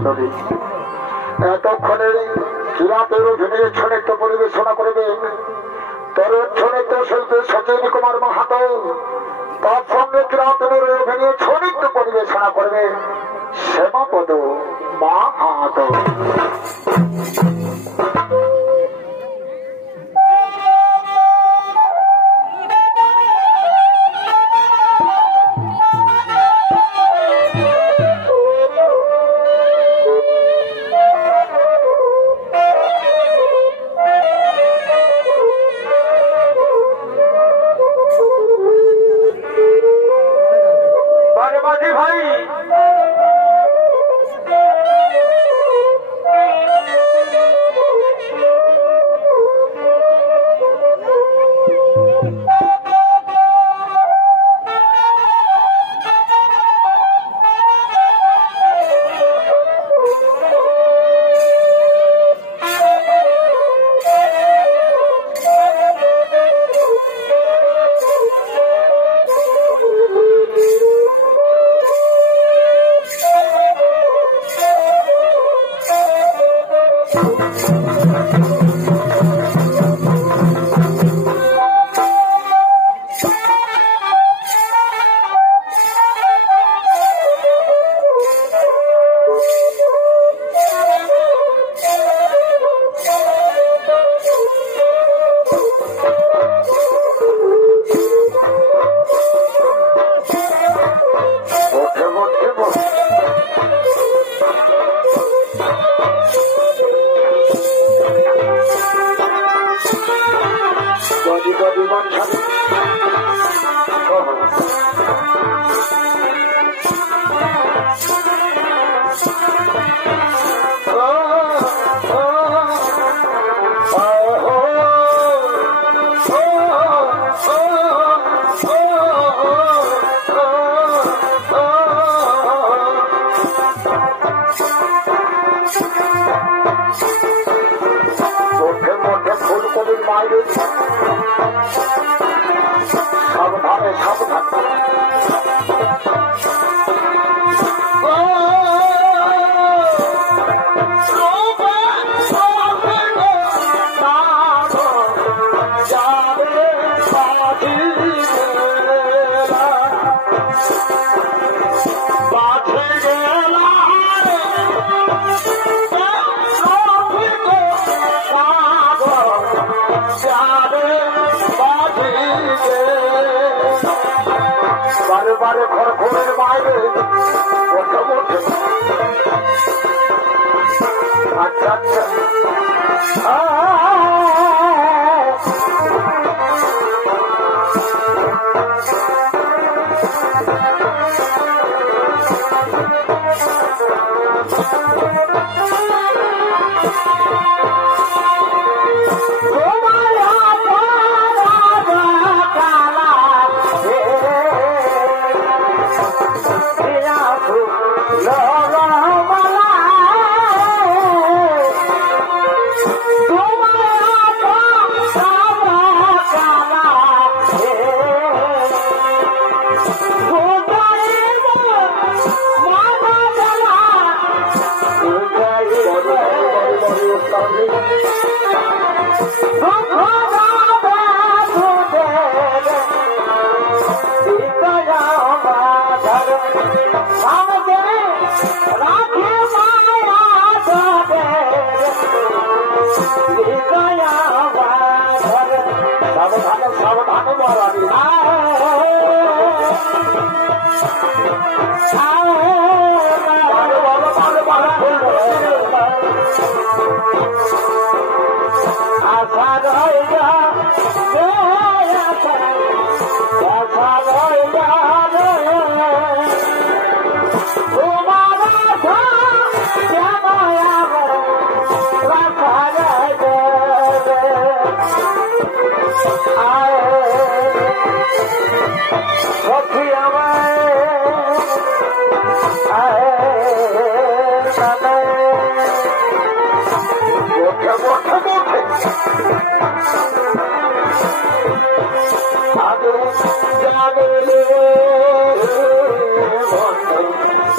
মন্ডলী এতক্ষণে কিরাতের অভিনয়ে ছনিত পরিবেশনা করবেন তরুণ ছনিত শিল্পী সচিন কুমার মাহাতো। তার সঙ্গে কিরাতের অভিনয়ে ছনিত পরিবেশনা করবেন শ্যামাপদ মাহাতো। সাবধানে সাবধানে বারে ঘর ঘরের বাইরে আচ্ছা আচ্ছা সাবধানে বলাবি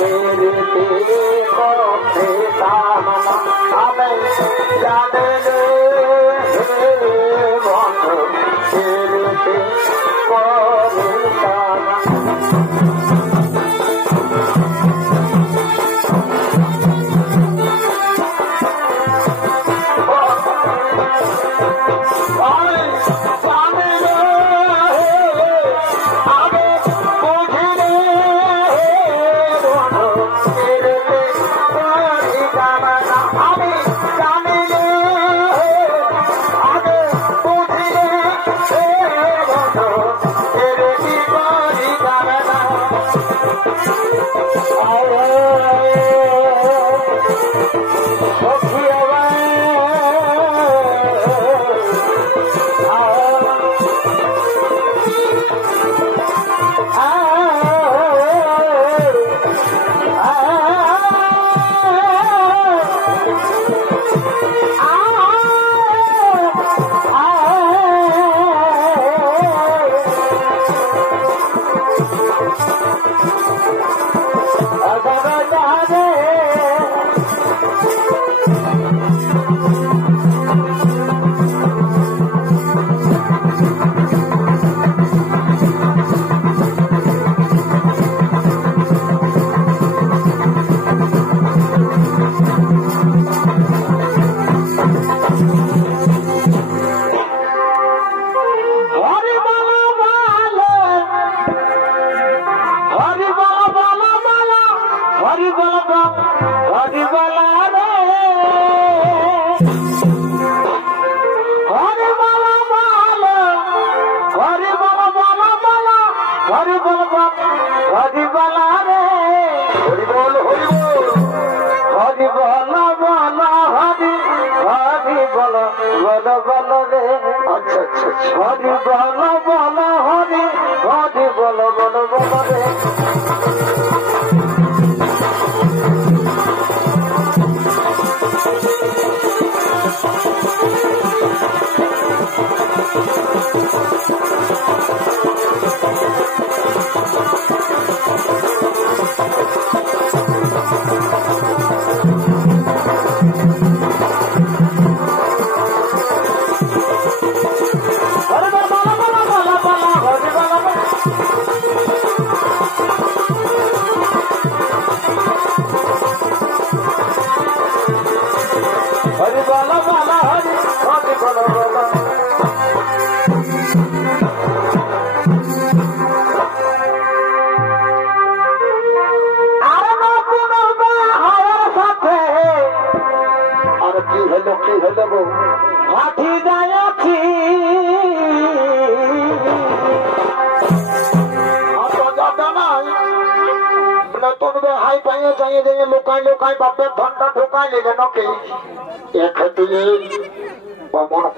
तेरे तेरे জানে বন্ধু ছেড়েতে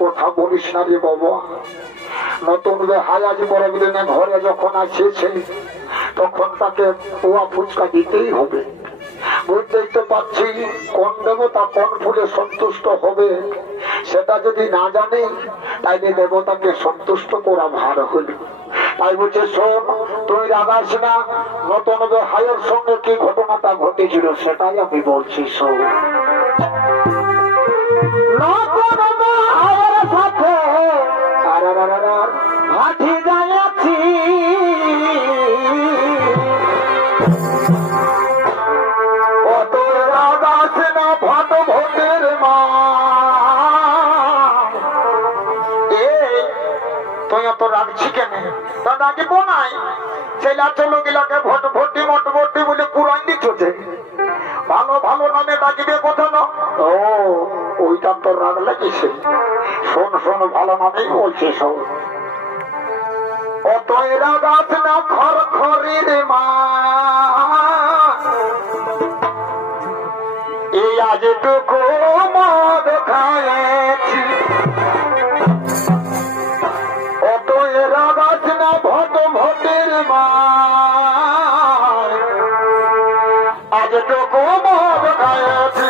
কথা বলিস না রে বাবা। নতুন হাই আজ বড়দিনে ঘরে যখন আসছে তখন তাকে পোয়া ফুচকা দিতেই হবে। বুঝতেই তো পারছি কোন দেবতা কোন ফুলে সন্তুষ্ট হবে সেটা যদি না জানে তাইলে দেবতাকে সন্তুষ্ট করা ভার হল। তাই বলছে শোন, তুই রাগাস না, নতুন হাইয়ের সঙ্গে কি ঘটনাটা ঘটেছিল সেটাই আমি বলছি। শোন, হাঁটি যাচ্ছি অত রাগাস না ভট ভোটের মা। তুই অত রাখছি কেন? তা রাগিব নাই, ছেলা চলো গিলাকে ভট ভর্তি মট ভর্তি বলে পুরাই দিচ্ছে। ভালো ভালো নামে ডাকিবে কথা না। ও ওইটা তো রাগ লাগিছে। শোন শোন, ভালো নামেই বলছে। শোন, অতই রাগাস না খর খরির মা। এই আজটুকু মদ খাইছি, অতই রাগাস না ভট ভটের মা। আজটুকু মদ খাইছি,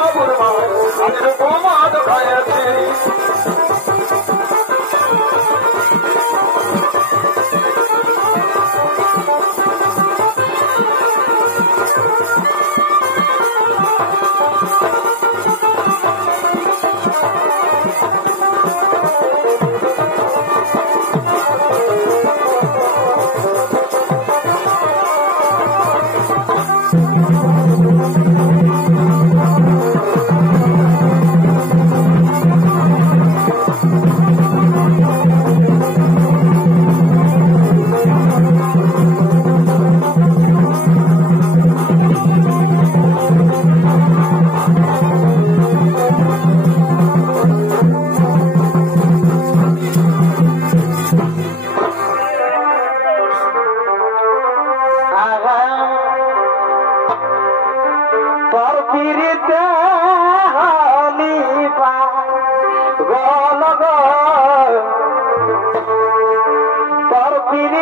বাবুর মা আজ গোমাদ খাইছি।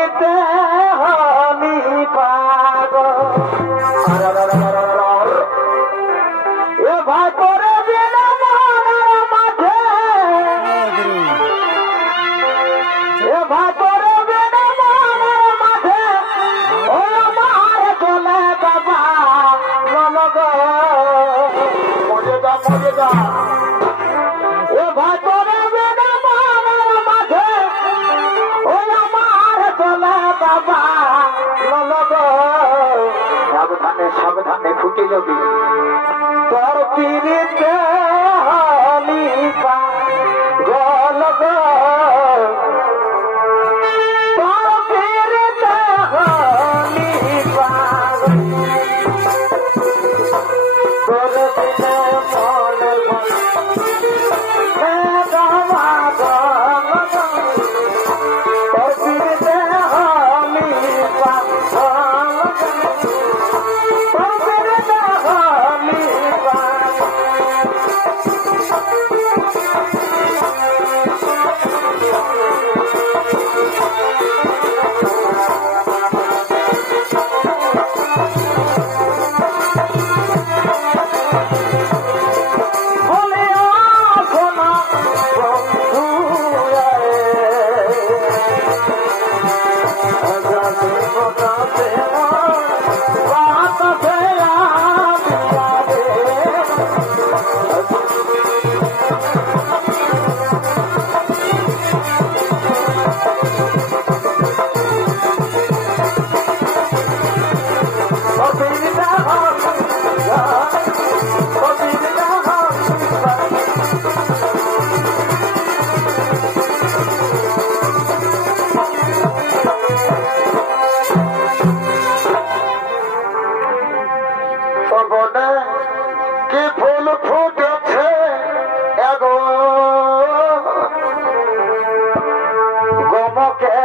পিড়িতে হলি পাগল এ ভাই করে বিনা মনের মাঝে এ ভাই করে বিনা মনের মাঝে ও আমার চলে বাবা নলগ মজে যা ও ভাই করে বিনা মনের মাঝে ও আমার চলে বাবা নলগ সাবধানে সাবধানে ফুটে যাবি তোর পিড়িতে হলি পাগল তোর পিড়িতে হলি পাগল তোর দিনে মনে তোর পিড়িতে হলি পাগল তোর পিড়িতে হলি কি ফুল ফুটেছে এগো গমকে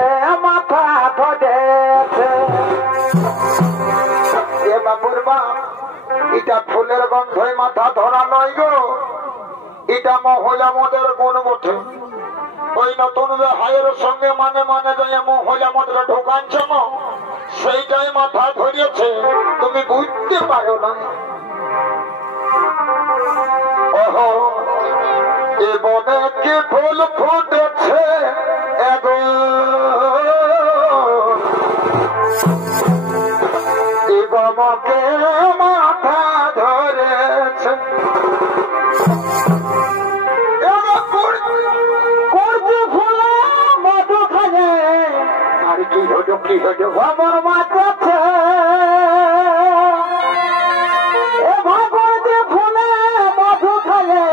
মাথা ধরেছে এ বাবুর বাপ এটা ফুলের গন্ধই মাথা ধরা নয় গো এটা মহিলা মদের গুণ বটে ওই নতুন হায়ের সঙ্গে মানে মানে যাই মহিলা মদের ঢোকানছে না সেইটাই মাথা ধরিয়েছে তুমি বুঝতে পারো না ওহো এ বনে কি ফুল ফুটেছে এগো এ গমকে মাথা ধরেছে করছে ফুলে মধু খালে আর কি হলো আমার মাথাছে এ ভাগবতী ফুলে মধু খালে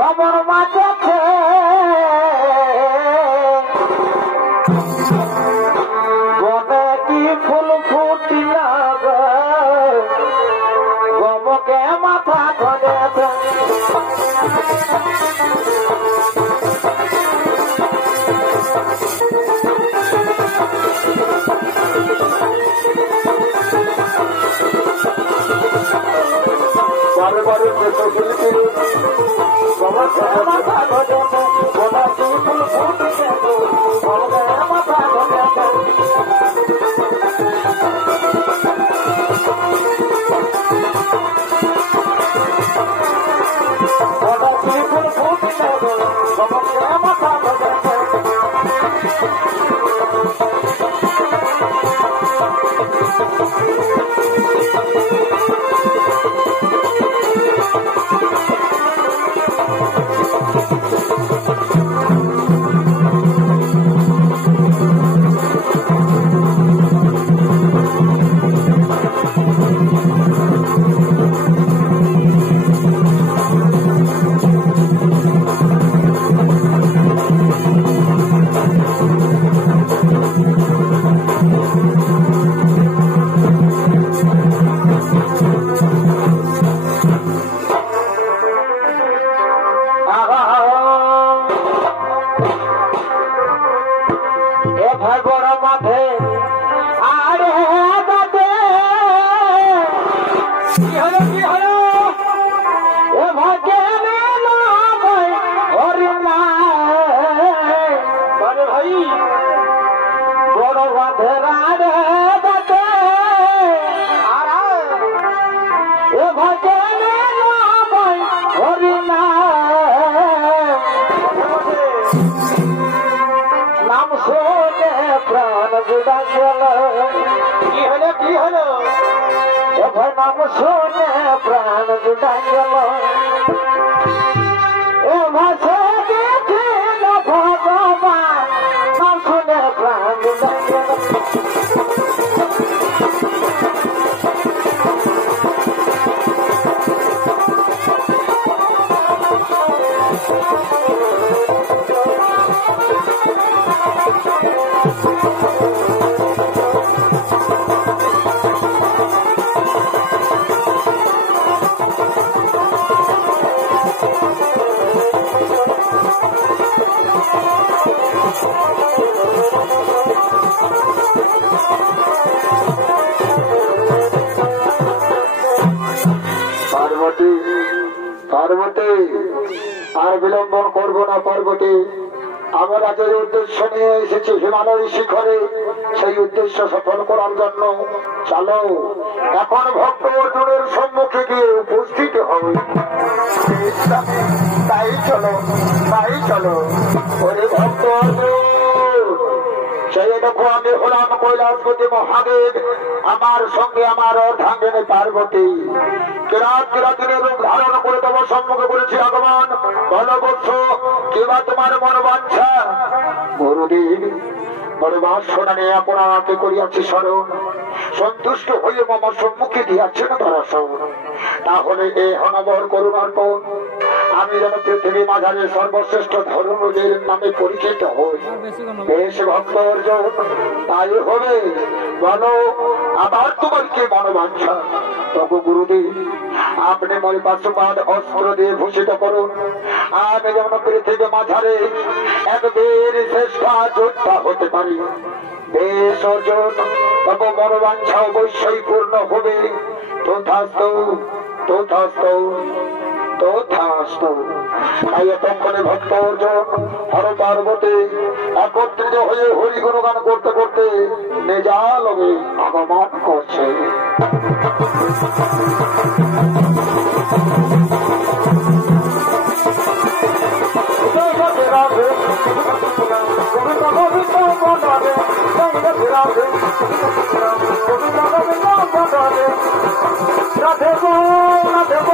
আমার মাথাছে বনে কি ফুল ফুটিল গমকে মাথা ধরেছে বারে বারে পেশা শিল্পী মাথা ধরেছে বনে কি ফুল ফুটিছে গমকে মাথা ধরেছে বড় বাঁধেরা রে বাতে এ ভজনে হরি নাম শোনে প্রাণ জুড়া গেল কি হলো কি হলো এ ভাই নাম শোনে প্রাণ জুড়া গেল এ ভাষা দেখে ভগবান নাম শুনে প্রাণ জুড়া গেল পার্বতী আর বিলম্বন করবো না পার্বতী আমরা যে উদ্দেশ্য নিয়ে এসেছি হিমালয় শিখরে সেই উদ্দেশ্য সফল করার জন্য চলো এখন ভক্ত অর্জুনের সম্মুখে গিয়ে উপস্থিত হবে তাই চলো ওরে ভক্ত অর্জুন সেই দেখো আমি হলাম কৈলাসপতি মহাদেব আমার সঙ্গে আমার অর্ধাঙ্গিনী পার্বতী কিরাতিনের রূপ ধারণ করে তোমার সম্মুখে বলেছি আগমন বলবৎস কিবা তোমার মন বাঞ্ছা গুরুদেব বড় বাসনা নিয়ে আপনাকে করিয়াছি স্মরণ সন্তুষ্ট হয়ে আমার সম্মুখে দিয়াছেন দর্শন তাহলে এ হনবর করুণার পর আমি যেন পৃথিবী মাঝারে সর্বশ্রেষ্ঠ ধর্মদের নামে পরিচিত হই বেশ ভক্ত অর্জুন তাই হবে বলো আবার তোমার কি মনোবাঞ্ছা তবু গুরুদেব আপনি মই পাশুপাত অস্ত্র দিয়ে ভূষিত করুন আমি যেন পৃথিবী মাঝারে এক বীর শ্রেষ্ঠ যোদ্ধা হতে পারি বেশ অর্জুন তবু মনোবাঞ্ছা অবশ্যই পূর্ণ হবে তথাস্তু তথাস্তু তাই এতক্ষণে ভক্ত অর্জুন হর পার্বতী একত্রিত হয়ে হরি গুণগান করতে করতে নিজালবে আগমন করছে রাধে রাধে